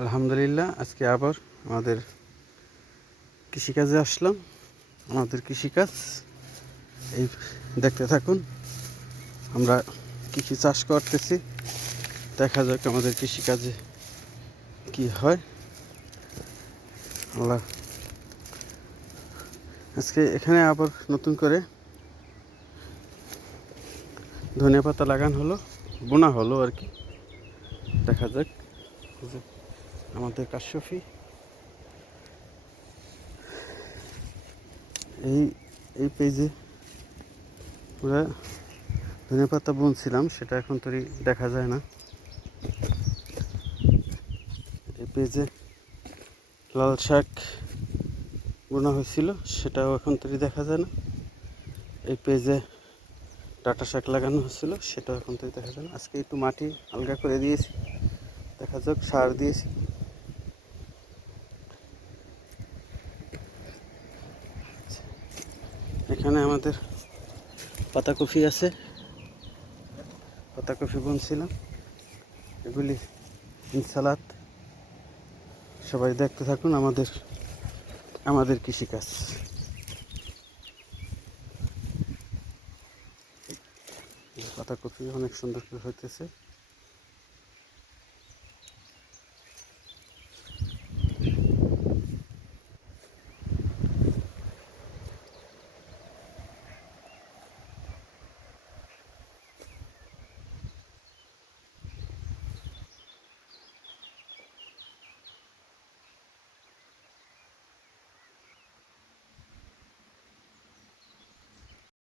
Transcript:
আলহামদুলিল্লাহ, আজকে আবার আমাদের কৃষিকাজে আসলাম। আমাদের কৃষিকাজ এই দেখতে থাকুন। আমরা কৃষি চাষ করতেছি, দেখা যাক আমাদের কৃষিকাজে কি হয়। আল্লাহ আজকে এখানে আবার নতুন করে ধনিয়া পাতা লাগানো হলো, বোনা হলো আর কি। দেখা যাক আমাদের কাশফি এই পেজে আমরা ধনিয়া পাতা বুনছিলাম, সেটা এখন তো দেখা যায় না। এই পেজে লাল শাক বোনা হয়েছিল, সেটাও এখন তো দেখা যায় না। এই পেজে ডাঁটা শাক লাগানো হচ্ছিল, সেটাও এখন তো দেখা যায় না। আজকে একটু মাটি আলগা করে দিয়েছি, দেখা যাক, সার দিয়েছি। এখানে আমাদের পাতাকপি আছে, পাতাকপি বুনছিলাম। এগুলি ইনসালাত। সবাই দেখতে থাকুন আমাদের কৃষিকাজ। পাতাকপি অনেক সুন্দর করে হইতেছে।